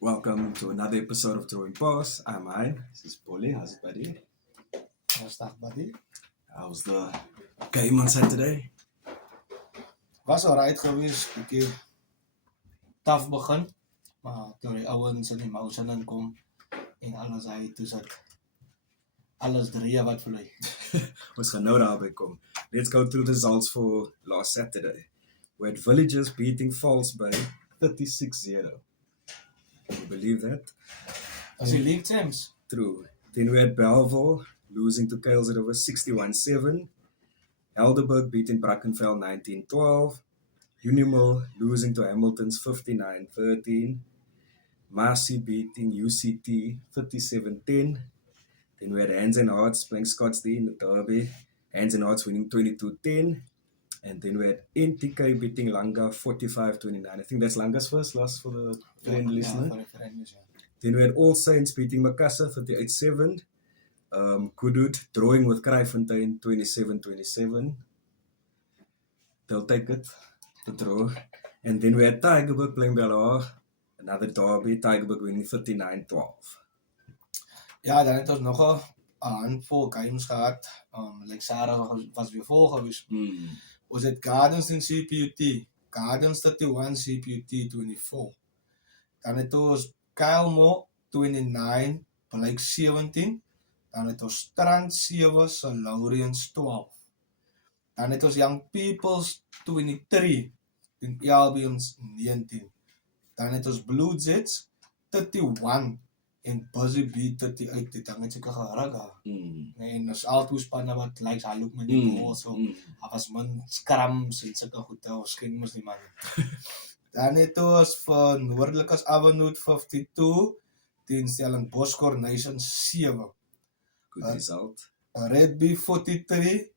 Welcome to another episode of Throwing Pass. I'm Ryan. This is Polly. How's it, buddy? Was dag, buddy? How's the game on Saturday? Was alright geweest, bietjie tough begin, maar toe die ouens in die mouse inkom en alles hy toe sit alles drie wat vloei. Ons gaan nou daarby kom. Let's go through the results for last Saturday. We had Villagers beating Falls Bay 36-0. Can you believe that? As die league champs. True. Then we had Belleville losing to Kales River 61-7. Helderberg beating Brackenfell 19-12. Unimil losing to Hamilton's 59-13. Marcy beating UCT 37-10. Then we had Hands and Hearts playing Scottsdale in the derby. Hands and Hearts winning 22-10. And then we had NTK beating Langa 45-29. I think that's Langa's first loss for the friend listener. Vir die vriendlies, ja. Then we had All Saints beating Makassar 38-7. Kudut drawing with Kraaifontein 27-27. They'll take it, the draw. And then we had Tygerberg playing Bellar, another derby, Tygerberg winning 39-12. Ja, dan het ons nog 'n handvol games gehad. Like Sarah was weer vol geweest. Ons het Gardens en CPUT. Gardens 31, CPUT 24. Dan het ons Kylemo 29, Blake 17. Dan het ons Strand 7, St. Lawrence 12. Dan het ons Young Peoples 23, en Albions 19. Dan het ons Blue Jets 31 en Busy Bee 38. Dit hang seker geraga. En ons altyd spanne wat likes hy loop met die bal so. Hy was man scrums en sulke goed. Ons ken mos nie man. Dan het ons van Noordelikes Avenue 52 teen Stellenbosch Coronation 7. Good result. Red Bee 43,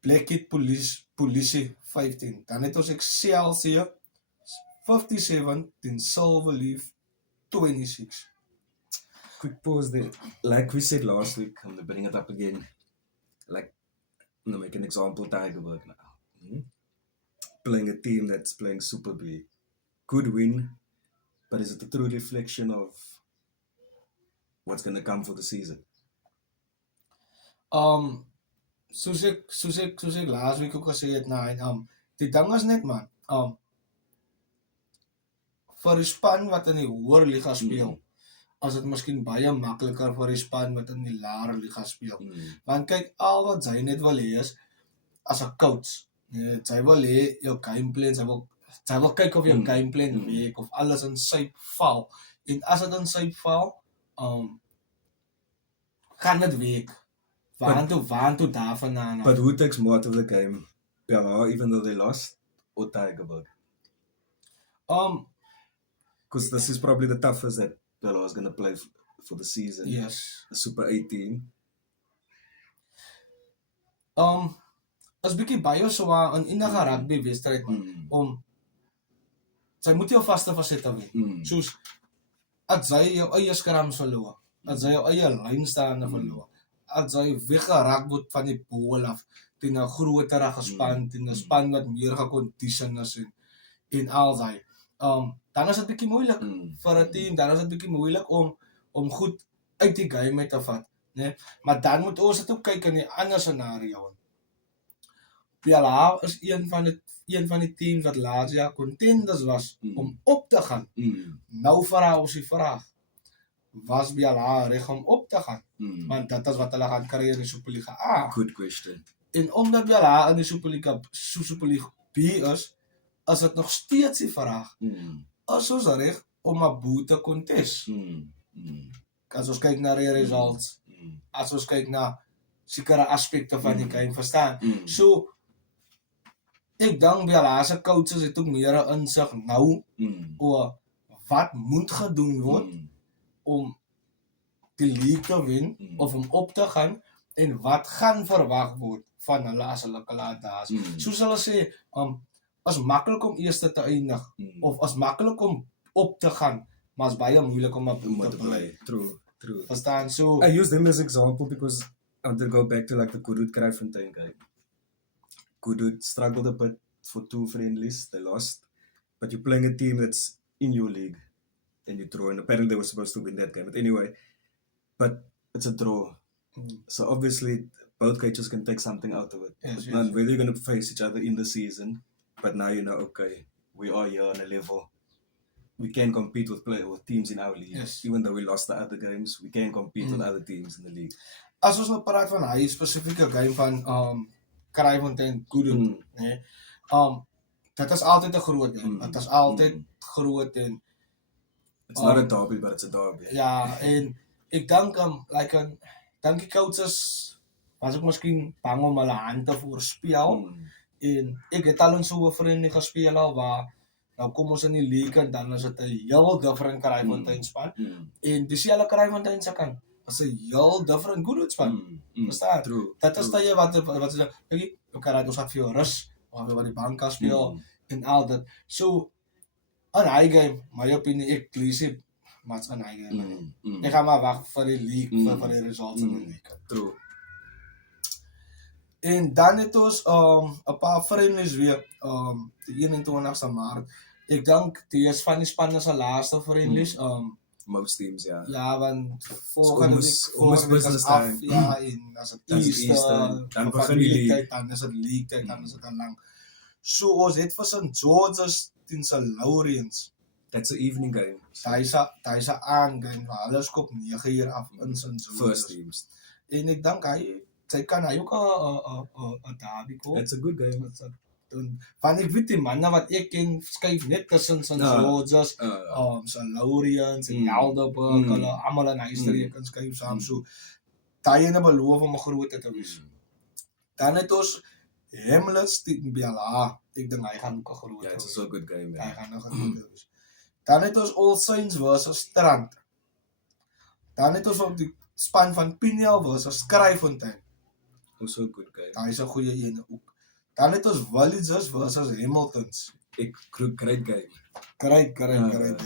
Blackheath Polisie 15. Dan het ons Excelsior 57 teen Silverleaf 26. Quick pause there. Like we said last week, I'm going to bring it up again. Like, I'm going to make an example, Tygerberg now. Playing a team that's playing Super B. Could win, but is it a true reflection of what's going to come for the season? Soos ek laas week ook gesê het, die ding is net man, vir die span wat in die hoër liga speel, as dit miskien baie makliker vir die span wat in die laer liga speel. Want kyk, al wat sy net wil hê is, as 'n coach, sy wil hê jou gameplan, sy wil kyk of jou gameplan werk, of alles in sy val. En as dit in sy val, gaan dit werk. Waantoe daarvandaan. But who takes more out of the game? Bellar, even though they lost, or Tygerberg? Because this is probably the toughest that Bellar is going to play for the season. Yes. The Super 18. As bietjie baie so in enige rugby wedstryd man, sy moet jou vaste fasette wen. Soos as jy jou eie skrams verloor, as jy jou eie lynstaande verloor, as jy weggerak word van die bal af teen 'n groter span, teen 'n span wat meer gekondisioneer is en al daai. Dan is dit bietjie moeilik vir 'n team, dan is dit bietjie moeilik om goed uit die game te vat, né? Maar dan moet ons dit ook kyk in die ander scenario. Bellar is een van die teams wat laas jaar contenders was om op te gaan. Nou vra ons die vraag, was Bellar reg om op te gaan? Want dat is wat hulle gaan kry in die Superliga A. Good question. En omdat Bellar in die Superliga B is dit nog steeds die vraag, is ons reg om 'n boot te kontes? As ons kyk na die results, as ons kyk na sekere aspekte van die game, verstaan? So, ek dink Bellar se coaches het ook meer insig nou oor wat moet gedoen word om die league te wen of om op te gaan en wat gaan verwag word van hulle as hulle klaar daar is. Soos hulle sê, is maklik om eerste te eindig of is maklik om op te gaan, maar is baie moeilik om op te bly. True. Verstaan? So I use them as example because I want to go back to like the Kudut Kraaifontein game. Kudut struggled a bit for two friendlies, they lost. But you're playing a team that's in your league. and you draw, and apparently they were supposed to win that game. But anyway, but it's a draw. So obviously, both coaches can take something out of it. Yes, Now, yes. whether you're going to face each other in the season, but now you know, okay, we are here on a level. We can compete with teams in our league. Yes. Even though we lost the other games, we can compete with other teams in the league. As ons nou praat van hy spesifieke game van Kraaifontein Goodwood, nee. Dit is altyd 'n groot game. Dit is altyd groot en it's not a derby, but it's a derby. ja, en ek dink dink die coaches was ook miskien bang om hulle hand te voorspel. En ek het al in so 'n vriendin gespeel al waar nou kom ons in die league en dan is dit 'n heel different Kraaifontein span. En dis hele Kraaifontein se kant. Is 'n heel different Goodwood span. Verstaan? True. Dat is dat jy wat is kyk, okay, ons het veel rus, maar we wat die bank kan speel en al dat. So in hy game, my opinie ek lees it match in hy game. Ek gaan maar wag vir die league vir die results in die league. True. En dan het ons 'n paar friendlies weer die 21ste Maart. Ek dink die is van die spanne se laaste friendlies. Most teams, yeah. Ja, want almost business af, time. ja, en as het Easter, dan begin die league. Dan is het league tyd, dan is het al lang. So ons het vir St. George's teen St. Lawrence. That's an evening game. Daar is 'n aangame, maar hulle skop 9 uur af in St. George's. First teams. En ek dink hy kan ook 'n derby koop. It's a good game. Want ek weet die manne wat ek ken skuif net tussen St. George's, St. Lawrence en Helderberg, hulle almal in hy streek kan skuif saam. So daai ene beloof om 'n groot te wees. Dan het ons Hamlets teen Bella. Ek dink hy gaan ook 'n groot Yeah, it's a so good game. Hy gaan nog 'n groot wees. Dan het ons All Saints versus Strand. Dan het ons op die span van Piniel versus Kraaifontein. Also a good game. Daai is 'n goeie ene ook. Dan het ons Villagers versus Hamiltons. Great game. Great game.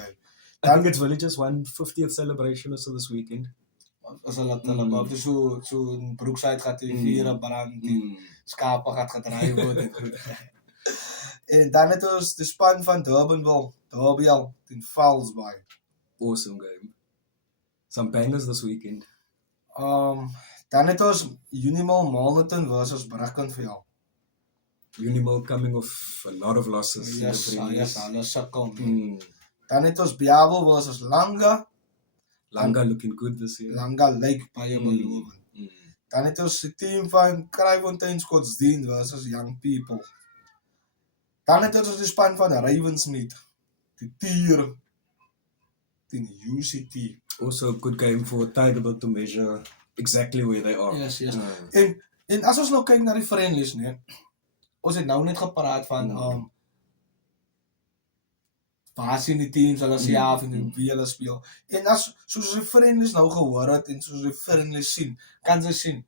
I think it's Villagers 150th celebration or so this weekend. As hulle boven so in Brookside gaat die vieren brand, die skape gaat gedraai word. En dan het ons die span van Durbanville teen Fallsby. Awesome game. Some bangers this weekend. Dan het ons Unimal Malnerton versus Brackenfell. Unimal coming off a lot of losses. Yes, hulle sukkel. Dan het ons Biabo versus Langa. Langa looking good this year. Langa lyk baie belovend. Dan het ons die team van Kraaifontein Scottsdene versus Young People. Dan het ons die span van Ravensmead, die Tier, teen UCT. Also a good game for Tygerberg to measure exactly where they are. Yes. En as ons nou kyk na die friendlies, nee, ons het nou net gepraat van waar sien die teams hulle self en wie hulle speel. En as soos die friendlies nou gehoor het en soos die friendlies sien, kan jy sien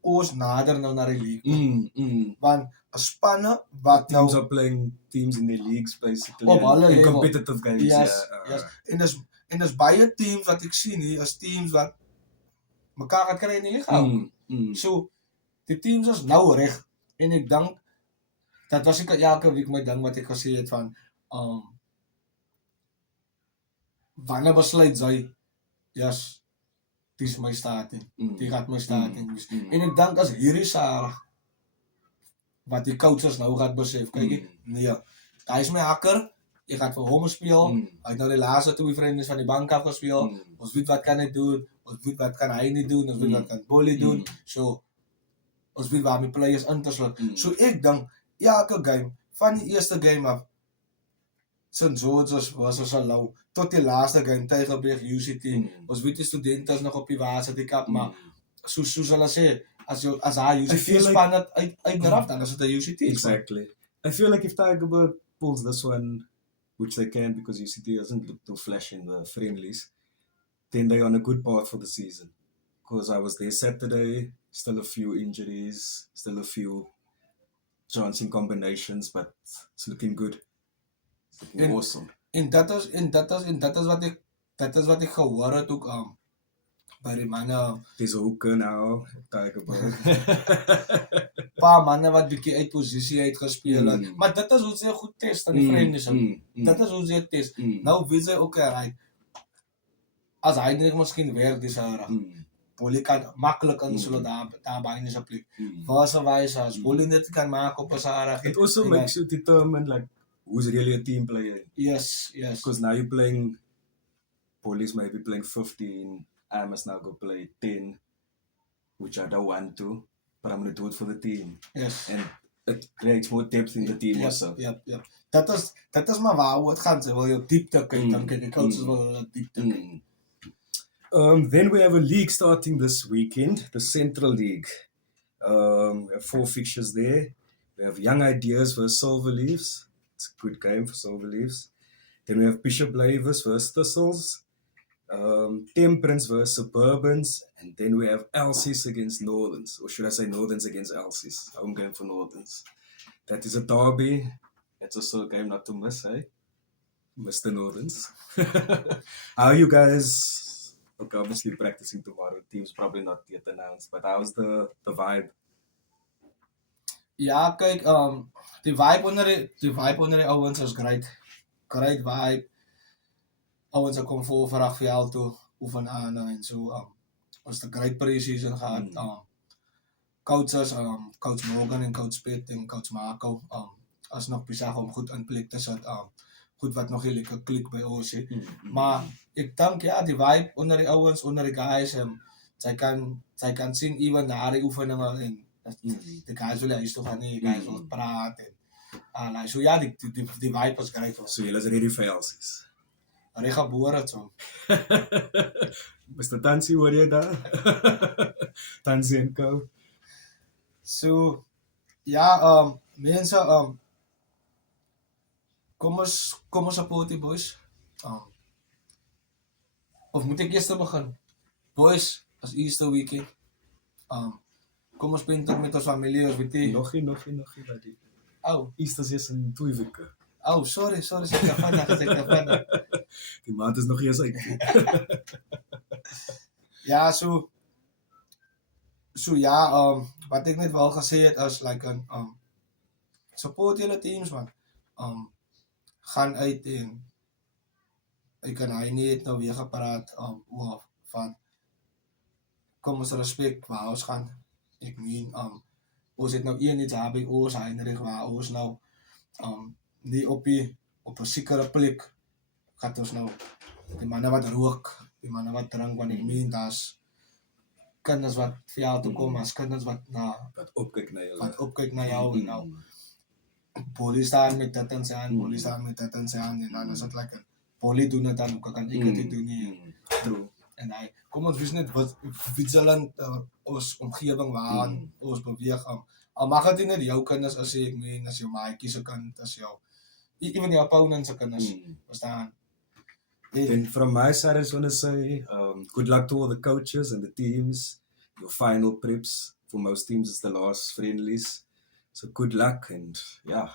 ons nader nou na die league. Want as spanne wat teams nou are playing teams in the leagues basically op hulle in level. competitive games. Yes. En dis baie teams wat ek sien hier is teams wat mekaar gaan kry in die liga. So die teams is nou reg en ek dink dat was ek elke week my ding wat ek gesê het van wanneer besluit sy yes, dis my starting. Die gaat my starting. En ek dink as hierdie Sarah wat die coaches nou gaat besef, kyk nee, hy is my hakker, ek gaat vir hom speel, hy het nou die laaste 2 vriendes van die bank af gespeel, ons weet wat kan hy doen, ons weet wat kan hy nie doen, ons weet wat kan Bolly doen, so ons weet waar my players in te sluit. So ek dink, elke game, van die eerste game af, St. George's versus Alou, tot die laaste game, Tygerberg, UCT, ons weet die studenten is nog op die Varsity Cup, maar soos hulle sê, as hy UCT span het uitdraf, dan is het een UCT. Exactly. I feel like if Tygerberg pulls this one, which they can because UCT doesn't look too flashy in the friendlies, then they're on a good path for the season. Because I was there Saturday, still a few injuries, still a few chancing combinations, but it's looking good. It's looking awesome. En dat is wat ek gehoor het ook by die manne. Dis 'n hooker nou, Tygerberg. Paar manne wat bietjie uit posisie uitgespeel het. Maar dit is hoe sy goed test aan die vriende se. Dit is hoe sy test. Nou weet sy okay, as hy net miskien werk dis Sarah. Bolie kan makkelijk insullen daar bij in zijn plek. Was een wijze als Bolie net kan maken op een Sarah. It also makes you determine like who's really a team player. Yes. Because now you're playing, police might be playing 15, I must now go play 10, which I don't want to, but I'm going to do it for the team. Yes. And it creates more depth in the team also. Yep. Dat is maar waar hoe het gaat. Ze wil je diepte kijken, dan kijk de coaches wel dat diepte kijken. Then we have a league starting this weekend, the Central League. We have 4 fixtures there. We have Young Ideas versus Silver Leaves. It's a good game for Silver Leaves. Then we have Bishop Blavers versus Thistles. Temperance versus Suburbans. And then we have Elsies against Northerns. Or should I say Northerns against Elsies? Home game for Northerns. That is a derby. That's also a game not to miss, eh? Mr. Northerns. How are you guys? Okay, obviously practicing tomorrow. Team's probably not yet announced, but how's the vibe? Ja, kijk, die vibe onder die ouwens is great. Great vibe. Ouwens komen voor vanaf veld toe, oefen aan en zo. Als de great pre-season gaat. Coaches, Coach Morgan en Coach Pitt en Coach Marco. Als nog bezig om goed in plek te zetten. Goed wat nog heel klik bij ons. Maar ik denk ja, die vibe onder die ouwens, onder die guys. Zij kan zien even na die oefeningen. En de guys willen juist toch gaan nie, guys willen praten. So ja, die vibe was great. So jullie is ready for Elsies? Recht geboren zo. Mr. Tansi, hoor jy daar? Tansi en Co. So, ja, mense, kom ons support die boys. Of moet ek eerst begin? Boys, as Easter weekend. Kom ons spend met ons familie of weet jy? Nog nie, buddy. Oh. Easter is in 2 weke. Oh, sorry, ek vandag. Die maand is nog eers uit. Ja, so ja, wat ek net wel gesê het is like support julle teams man. Gaan uit en ek kan hy net nou weer gepraat van kom ons respek waar ons gaan. Ek meen ons het nou een iets daar by ons Heinrich waar ons nou nie op 'n sekere plek gaat ons nou die manne wat rook, die manne wat drink, want ek meen daar's kinders wat vir jou toe kom, as kinders wat opkyk na jou en nou Bolie staan met dit en sy aan, en dan is het like Bolie doen het dan ook, kan ek het doen nie. True. En hy, kom ons wees net wat vigilant ons omgewing waarin ons beweeg. Al mag het nie net jou kinders as ek meen, as jou maatjie se kind, as jou even jou opponent se kinders, verstaan. Then from my side, I just want to say good luck to all the coaches and the teams. Your final preps for most teams is the last friendlies. So good luck, and yeah,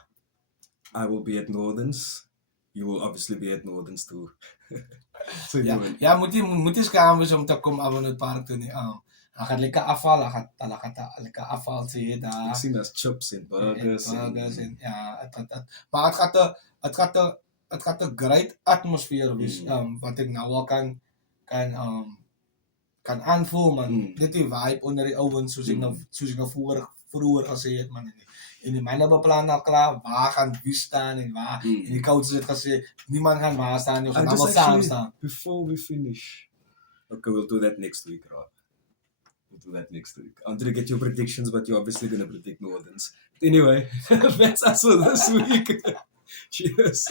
I will be at Northerns. You will obviously be at Northerns too. So ja, moet jy skaam wees om te kom af in het park toe nie. Hy gaan lekker afval, hy gaan lekker afval sê daar. Ek sien as chips en burgers en ja, maar het gaat 'n great atmosfeer wees, wat ek nou al kan aanvoel man. Dit die vibe onder die ouens soos ek nou vroeër gesê het man. En die manne beplan al klaar waar gaan wie staan en waar. En die coaches het gesê niemand gaan waar staan nie, ons gaan allemaal saam staan. Before we finish, okay, we'll do that next week, right? We'll do that next week. I want to get your predictions, but you're obviously going to predict Northerns. But anyway, that's us for this week. Cheers.